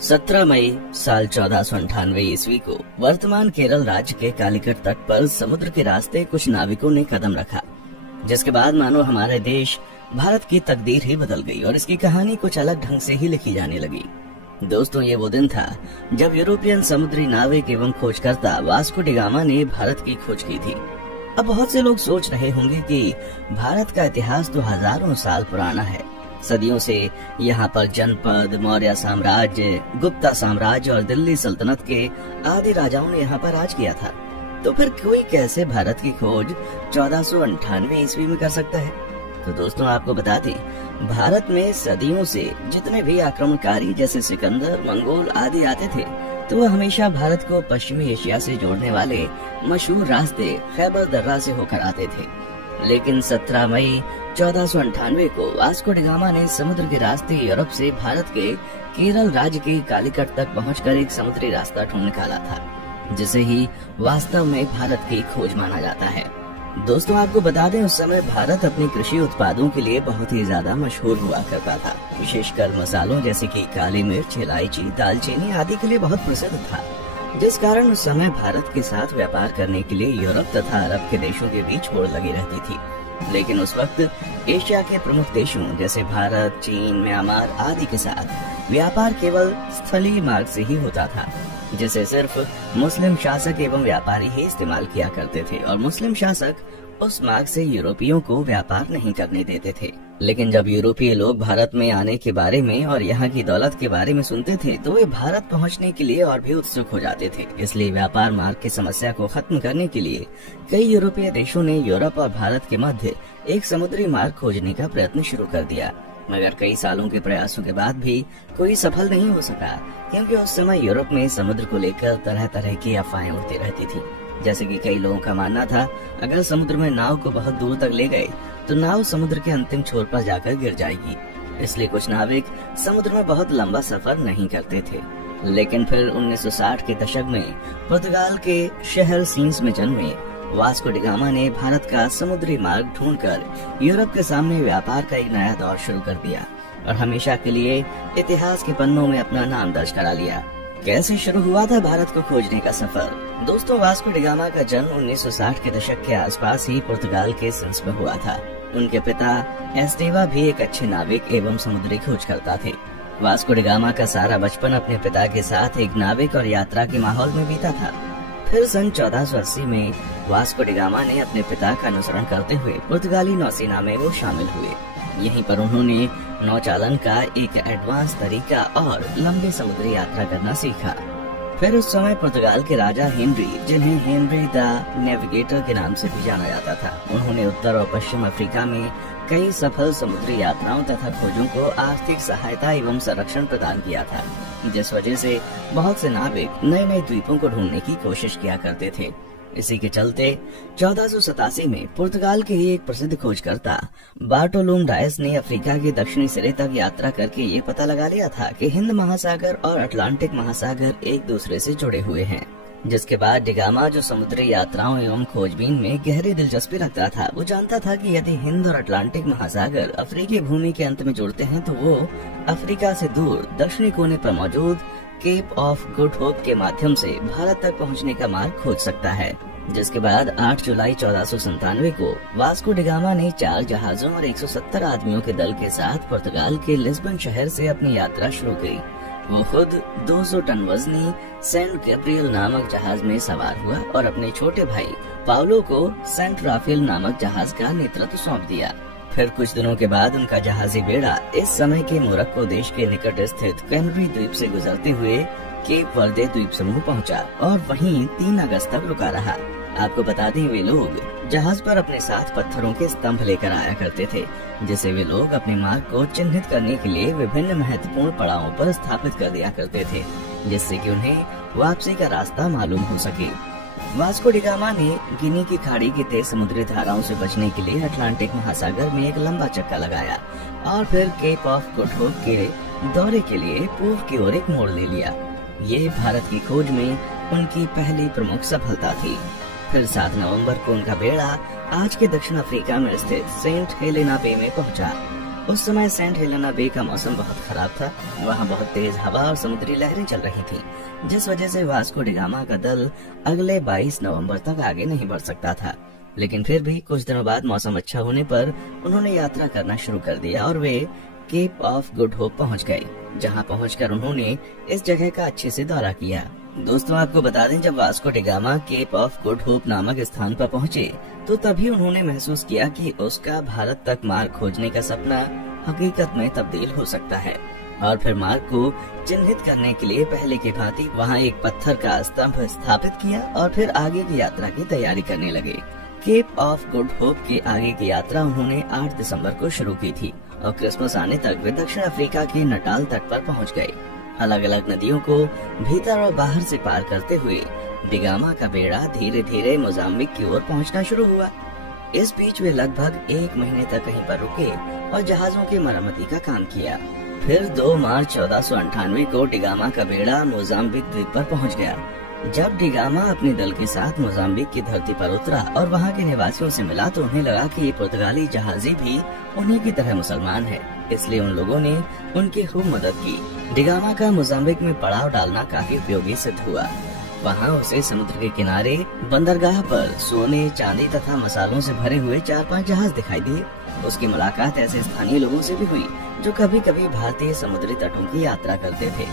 17 मई साल 1498 ईस्वी को वर्तमान केरल राज्य के कालीकट तट पर समुद्र के रास्ते कुछ नाविकों ने कदम रखा, जिसके बाद मानो हमारे देश भारत की तकदीर ही बदल गई और इसकी कहानी कुछ अलग ढंग से ही लिखी जाने लगी। दोस्तों, ये वो दिन था जब यूरोपियन समुद्री नाविक एवं खोजकर्ता वास्को डी गामा ने भारत की खोज की थी। अब बहुत से लोग सोच रहे होंगे कि भारत का इतिहास तो हजारों साल पुराना है। सदियों से यहाँ पर जनपद, मौर्य साम्राज्य, गुप्ता साम्राज्य और दिल्ली सल्तनत के आदि राजाओं ने यहाँ पर राज किया था। तो फिर कोई कैसे भारत की खोज 1498 ईस्वी में कर सकता है? तो दोस्तों, आपको बता दें, भारत में सदियों से जितने भी आक्रमणकारी जैसे सिकंदर, मंगोल आदि आते थे, तो वह हमेशा भारत को पश्चिमी एशिया से जोड़ने वाले मशहूर रास्ते खैबर दर्रा से होकर आते थे। लेकिन 17 मई 1498 को वास्को डी गामा ने समुद्र के रास्ते यूरोप से भारत के केरल राज्य के कालीकट तक पहुंचकर एक समुद्री रास्ता ढूंढ निकाला था, जिसे ही वास्तव में भारत की खोज माना जाता है। दोस्तों, आपको बता दें, उस समय भारत अपने कृषि उत्पादों के लिए बहुत ही ज्यादा मशहूर हुआ करता था। विशेषकर मसालों जैसे कि काली मिर्च, इलायची, दालचीनी आदि के लिए बहुत प्रसिद्ध था, जिस कारण उस समय भारत के साथ व्यापार करने के लिए यूरोप तथा अरब के देशों के बीच होड़ लगी रहती थी। लेकिन उस वक्त एशिया के प्रमुख देशों जैसे भारत, चीन, म्यांमार आदि के साथ व्यापार केवल स्थलीय मार्ग से ही होता था, जिसे सिर्फ मुस्लिम शासक एवं व्यापारी ही इस्तेमाल किया करते थे और मुस्लिम शासक उस मार्ग से यूरोपियों को व्यापार नहीं करने देते थे। लेकिन जब यूरोपीय लोग भारत में आने के बारे में और यहाँ की दौलत के बारे में सुनते थे, तो वे भारत पहुँचने के लिए और भी उत्सुक हो जाते थे। इसलिए व्यापार मार्ग की समस्या को खत्म करने के लिए कई यूरोपीय देशों ने यूरोप और भारत के मध्य एक समुद्री मार्ग खोजने का प्रयत्न शुरू कर दिया। मगर कई सालों के प्रयासों के बाद भी कोई सफल नहीं हो सका, क्योंकि उस समय यूरोप में समुद्र को लेकर तरह तरह की अफवाहें उड़ती रहती थी। जैसे कि कई लोगों का मानना था, अगर समुद्र में नाव को बहुत दूर तक ले गए तो नाव समुद्र के अंतिम छोर पर जाकर गिर जाएगी। इसलिए कुछ नाविक समुद्र में बहुत लंबा सफर नहीं करते थे। लेकिन फिर 1960 के दशक में पुर्तगाल के शहर सीन्स में जन्मे वास्को डी गामा ने भारत का समुद्री मार्ग ढूंढकर यूरोप के सामने व्यापार का एक नया दौर शुरू कर दिया और हमेशा के लिए इतिहास के पन्नों में अपना नाम दर्ज करा लिया। कैसे शुरू हुआ था भारत को खोजने का सफर? दोस्तों, वास्को डी गामा का जन्म 1960 के दशक के आसपास ही पुर्तगाल के सिन्स में हुआ था। उनके पिता एस्टेवा भी एक अच्छे नाविक एवं समुद्री खोजकर्ता थे। वास्को डी गामा का सारा बचपन अपने पिता के साथ एक नाविक और यात्रा के माहौल में बीता था। फिर सन 1480 में वास्को डी गामा ने अपने पिता का अनुसरण करते हुए पुर्तगाली नौसेना में वो शामिल हुए। यहीं पर उन्होंने नौचालन का एक एडवांस तरीका और लंबी समुद्री यात्रा करना सीखा। फिर उस समय पुर्तगाल के राजा हेनरी, जिन्हें हेनरी द नेविगेटर के नाम से भी जाना जाता था, उन्होंने उत्तर और पश्चिम अफ्रीका में कई सफल समुद्री यात्राओं तथा खोजों को आर्थिक सहायता एवं संरक्षण प्रदान किया था, जिस वजह से बहुत से नाविक नए नए द्वीपों को ढूंढने की कोशिश किया करते थे। इसी के चलते 1487 में पुर्तगाल के ही एक प्रसिद्ध खोजकर्ता बार्टोलोम डायस ने अफ्रीका के दक्षिणी सिरे तक यात्रा करके ये पता लगा लिया था कि हिंद महासागर और अटलांटिक महासागर एक दूसरे से जुड़े हुए हैं। जिसके बाद डी गामा, जो समुद्री यात्राओं एवं खोजबीन में गहरी दिलचस्पी रखता था, वो जानता था कि यदि हिंद और अटलांटिक महासागर अफ्रीकी भूमि के अंत में जुड़ते हैं तो वो अफ्रीका से दूर दक्षिणी कोने पर मौजूद केप ऑफ गुड होप के माध्यम से भारत तक पहुंचने का मार्ग खोज सकता है। जिसके बाद 8 जुलाई 1497 को वास्को डी गामा ने 4 जहाजों और 170 आदमियों के दल के साथ पुर्तगाल के लिस्बन शहर से अपनी यात्रा शुरू की। वो खुद 200 टन वजनी सेंट गैब्रियल नामक जहाज में सवार हुआ और अपने छोटे भाई पाउलो को सेंट राफेल नामक जहाज का नेतृत्व सौंप दिया। फिर कुछ दिनों के बाद उनका जहाजी बेड़ा इस समय के मोरक्को देश के निकट स्थित कैनरी द्वीप से गुजरते हुए केप वर्दे द्वीप समूह पहुंचा और वहीं 3 अगस्त तक रुका रहा। आपको बता दें, वे लोग जहाज पर अपने साथ पत्थरों के स्तंभ लेकर आया करते थे, जिसे वे लोग अपने मार्ग को चिन्हित करने के लिए विभिन्न महत्वपूर्ण पड़ावों पर स्थापित कर दिया करते थे, जिससे कि उन्हें वापसी का रास्ता मालूम हो सके। वास्को डी गामा ने गिनी की खाड़ी की तेज समुद्री धाराओं से बचने के लिए अटलांटिक महासागर में एक लंबा चक्का लगाया और फिर केप ऑफ गुड होप के दौरे के लिए पूर्व की ओर एक मोड़ ले लिया। ये भारत की खोज में उनकी पहली प्रमुख सफलता थी। फिर 7 नवंबर को उनका बेड़ा आज के दक्षिण अफ्रीका में स्थित सेंट हेलेना बे में पहुंचा। उस समय सेंट हेलेना बे का मौसम बहुत खराब था। वहाँ बहुत तेज हवा और समुद्री लहरें चल रही थी, जिस वजह से वास्को डी गामा का दल अगले 22 नवंबर तक आगे नहीं बढ़ सकता था। लेकिन फिर भी कुछ दिनों बाद मौसम अच्छा होने पर उन्होंने यात्रा करना शुरू कर दिया और वे केप ऑफ गुड होप पहुँच गए, जहाँ पहुँचकर उन्होंने इस जगह का अच्छे से दौरा किया। दोस्तों, आपको बता दें, जब Vasco da Gama Cape of Good Hope नामक स्थान पर पहुँचे तो तभी उन्होंने महसूस किया कि उसका भारत तक मार्ग खोजने का सपना हकीकत में तब्दील हो सकता है। और फिर मार्ग को चिन्हित करने के लिए पहले की भांति वहाँ एक पत्थर का स्तंभ स्थापित किया और फिर आगे की यात्रा की तैयारी करने लगे। केप ऑफ गुड होप के आगे की यात्रा उन्होंने 8 दिसंबर को शुरू की थी और क्रिसमस आने तक वे दक्षिण अफ्रीका के नटाल तट पर पहुँच गए। अलग अलग नदियों को भीतर और बाहर से पार करते हुए डी गामा का बेड़ा धीरे धीरे मोजाम्बिक की ओर पहुंचना शुरू हुआ। इस बीच वे लगभग 1 महीने तक कहीं पर रुके और जहाजों की मरम्मती का काम किया। फिर 2 मार्च 1498 को डी गामा का बेड़ा मोजाम्बिक द्वीप पर पहुंच गया। जब डी गामा अपने दल के साथ मोजाम्बिक की धरती पर उतरा और वहां के निवासियों से मिला तो उन्हें लगा कि ये पुर्तगाली जहाजी भी उन्हीं की तरह मुसलमान है, इसलिए उन लोगों ने उनकी खूब मदद की। डी गामा का मोजाम्बिक में पड़ाव डालना काफी उपयोगी सिद्ध हुआ। वहाँ उसे समुद्र के किनारे बंदरगाह पर सोने, चांदी तथा मसालों से भरे हुए 4-5 जहाज दिखाई दिए। उसकी मुलाकात ऐसे स्थानीय लोगों से भी हुई जो कभी कभी भारतीय समुद्री तटों की यात्रा करते थे।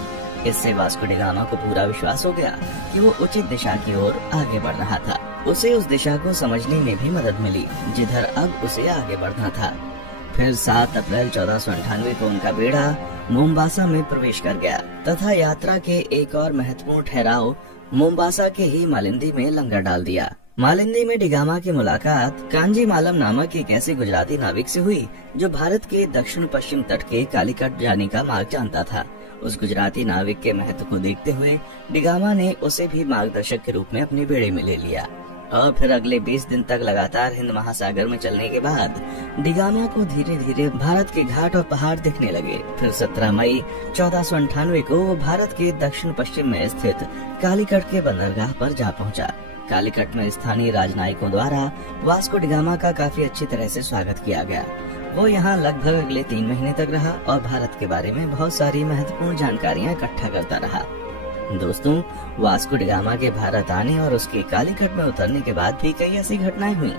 इससे वास्को डी गामा को पूरा विश्वास हो गया कि वो उचित दिशा की ओर आगे बढ़ रहा था। उसे उस दिशा को समझने में भी मदद मिली जिधर अब उसे आगे बढ़ना था। फिर 7 अप्रैल 1498 को उनका बेड़ा मोम्बासा में प्रवेश कर गया तथा यात्रा के एक और महत्वपूर्ण ठहराव मोम्बासा के ही मालिंदी में लंगर डाल दिया। मालिंदी में डी गामा की मुलाकात कांजी मालम नामक एक ऐसे गुजराती नाविक से हुई जो भारत के दक्षिण पश्चिम तट के कालीकट जाने का मार्ग जानता था। उस गुजराती नाविक के महत्व को देखते हुए डी गामा ने उसे भी मार्गदर्शक के रूप में अपने बेड़े में ले लिया और फिर अगले 20 दिन तक लगातार हिंद महासागर में चलने के बाद डी गामा को धीरे धीरे भारत के घाट और पहाड़ दिखने लगे। फिर 17 मई 1498 को वो भारत के दक्षिण पश्चिम में स्थित कालीकट के बंदरगाह पर जा पहुंचा। कालीकट में स्थानीय राजनयिकों द्वारा वास्को डी गामा का काफी अच्छी तरह से स्वागत किया गया। वो यहाँ लगभग अगले 3 महीने तक रहा और भारत के बारे में बहुत सारी महत्वपूर्ण जानकारियाँ इकट्ठा करता रहा। दोस्तों, वास्को डी गामा के भारत आने और उसके कालीकट में उतरने के बाद भी कई ऐसी घटनाएं हुई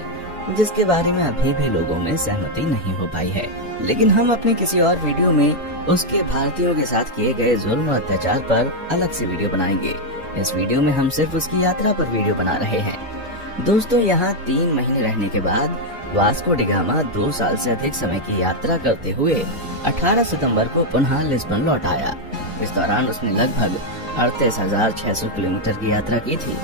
जिसके बारे में अभी भी लोगों में सहमति नहीं हो पाई है, लेकिन हम अपने किसी और वीडियो में उसके भारतीयों के साथ किए गए जुल्म और अत्याचार पर अलग से वीडियो बनाएंगे। इस वीडियो में हम सिर्फ उसकी यात्रा पर वीडियो बना रहे हैं। दोस्तों, यहाँ 3 महीने रहने के बाद वास्को डी गामा 2 साल से अधिक समय की यात्रा करते हुए 18 सितंबर को पुनः लिस्बन लौट आया। इस दौरान उसने लगभग 38,600 किलोमीटर की यात्रा की थी।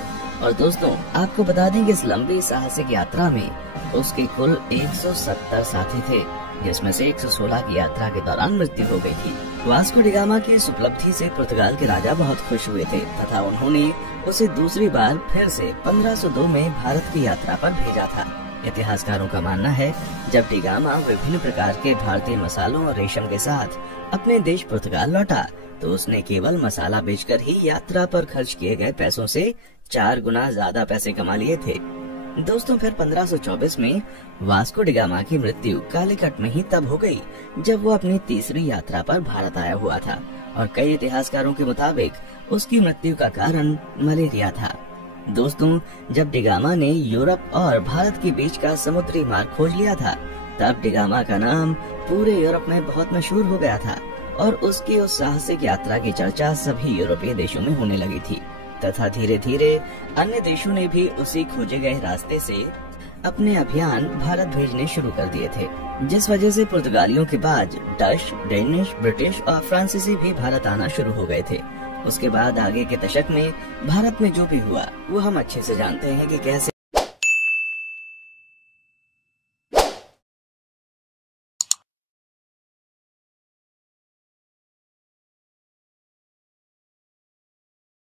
और दोस्तों, आपको बता दें कि इस लंबी साहसिक यात्रा में उसके कुल 170 साथी थे, जिसमें से 116 की यात्रा के दौरान मृत्यु हो गई थी। वास्को डी गामा की इस उपलब्धि से पुर्तगाल के राजा बहुत खुश हुए थे तथा उन्होंने उसे दूसरी बार फिर से 1502 में भारत की यात्रा पर भेजा था। इतिहासकारों का मानना है जब डी गामा विभिन्न प्रकार के भारतीय मसालों और रेशम के साथ अपने देश पुर्तगाल लौटा तो उसने केवल मसाला बेचकर ही यात्रा पर खर्च किए गए पैसों से 4 गुना ज्यादा पैसे कमा लिए थे। दोस्तों, फिर 1524 में वास्को डी गामा की मृत्यु कालीकट में ही तब हो गई जब वो अपनी तीसरी यात्रा पर भारत आया हुआ था और कई इतिहासकारों के मुताबिक उसकी मृत्यु का कारण मलेरिया था। दोस्तों, जब डी गामा ने यूरोप और भारत के बीच का समुद्री मार्ग खोज लिया था तब डी गामा का नाम पूरे यूरोप में बहुत मशहूर हो गया था और उसकी उस साहसिक यात्रा की चर्चा सभी यूरोपीय देशों में होने लगी थी तथा धीरे धीरे अन्य देशों ने भी उसी खोजे गए रास्ते से अपने अभियान भारत भेजने शुरू कर दिए थे, जिस वजह से पुर्तगालियों के बाद डच, डेनिश, ब्रिटिश और फ्रांसीसी भी भारत आना शुरू हो गए थे। उसके बाद आगे के दशक में भारत में जो भी हुआ वो हम अच्छे से जानते हैं कि कैसे